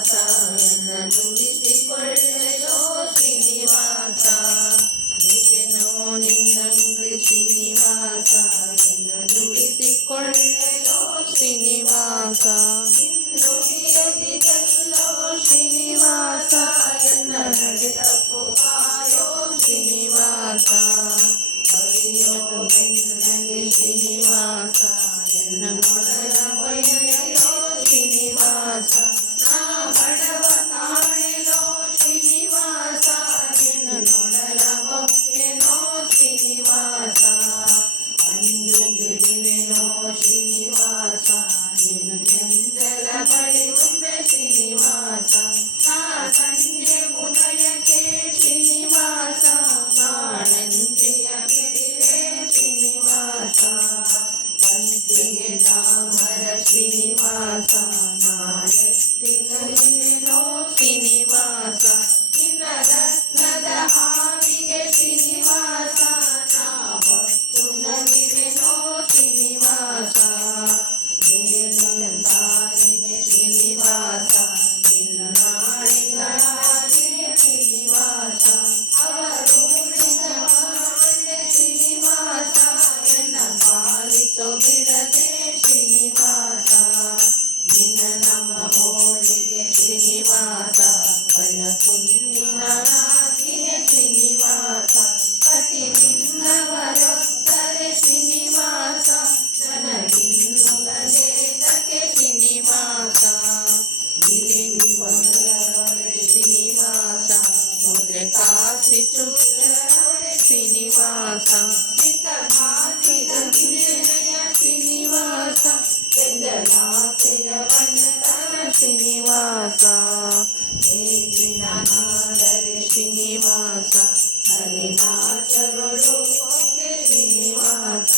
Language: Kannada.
ಶ್ರೀನಿವಾಸ ಎನ್ನ ನುಡಿಸಿಕೊಳ್ಳಲೋ ಶ್ರೀನಿವಾಸ ಏಕೆನೋ ನಿನ್ನಂಗೆ ಶ್ರೀನಿವಾಸ ಎನ್ನ ನುಡಿಸಿಕೊಳ್ಳಲೋ ಶ್ರೀನಿವಾಸ ನುಡಿಯದಿದಲ್ಲೋ ಶ್ರೀನಿವಾಸ ಎನ್ನ ನಡೆ ತಪ್ಪು ಕಾಯೋ ಶ್ರೀನಿವಾಸ ಬರೆಯೋ ಬೆನ್ನಗೆ ಶ್ರೀನಿವಾಸ ಎನ್ನ ಮೊದಲ ಬಯಲೋ ಶ್ರೀನಿವಾಸ ನಾ ಬಡವ ಕಾಣೆಲೋ ಶ್ರೀನಿವಾಸ ನಿನ್ನ ನೋಡಲ ಬೊಕ್ಕೆನೋ ಶ್ರೀನಿವಾಸ ಅಂಜು ಗಿಳಿವೆನೋ ಶ್ರೀನಿವಾಸ ನಿನ್ನ ನೆಂದಲ ಬಳಿ ತುಂಬೆ ಶ್ರೀನಿವಾಸ ನಾ ಸಂಜೆ ಉದಯಕ್ಕೆ ಶ್ರೀನಿವಾಸ ನಾಳೆಂಜಿಯ ಬಿಡಿವೆ ಶ್ರೀನಿವಾಸ ಪಂತಿಗೆ ತಾಮರ ಶ್ರೀನಿವಾಸ ನಾಳೆತ್ತಿನಲಿವೆನೋ ಶ್ರೀನಿವಾಸ ನಿನ್ನ ರತ್ನದ ಹಾವಿಗೆ ಶ್ರೀನಿವಾಸ ನಾ ಹೊತ್ತು ನಲಿವೆನೋ ಶ್ರೀನಿವಾಸ ಏಳಂತಾರಿಗೆ ಶ್ರೀನಿವಾಸ ನಿನ್ನ ನಾಳೆಗಳಾಗಿಯೇ ಶ್ರೀನಿವಾಸ ಅವರೂರಿನ ಮಾಡೆ ಶ್ರೀನಿವಾಸ ಎನ್ನ ಪಾಲಿಸೋ ಬಿಡದೆ ಶ್ರೀನಿವಾಸ ನಿನ್ನ ನಮ್ಮ ಹೋಳಿಗೆ ಶ್ರೀನಿವಾಸ ಕಳ್ಳ ಕುಂದಿನ ರಾಗಿಗೆ ಶ್ರೀನಿವಾಸ ಕಟಿ ನಿನ್ನವರೊತ್ತರೆ ಶ್ರೀನಿವಾಸ ನನಗಿನ್ನುಳದೇದಕ್ಕೆ ಶ್ರೀನಿವಾಸ ಗಿರಿಗಿ ಬಂದವರೆ ಶ್ರೀನಿವಾಸ ಮುದ್ರೆ ಕಾಸಿ ಚುಚ್ಚರವರೆ ಶ್ರೀನಿವಾಸ ಚಿತ್ತ ಭಾಸಿದ ವಿಜಯ ಶ್ರೀನಿವಾಸ ಬೆಂದಲಾಸೆಯ ಬಣ್ಣತನ ಶ್ರೀನಿವಾಸ ಹೇಗಿನಾದರೆ ಶ್ರೀನಿವಾಸ ಹರಿನಾಥರೊಳು ಶ್ರೀನಿವಾಸ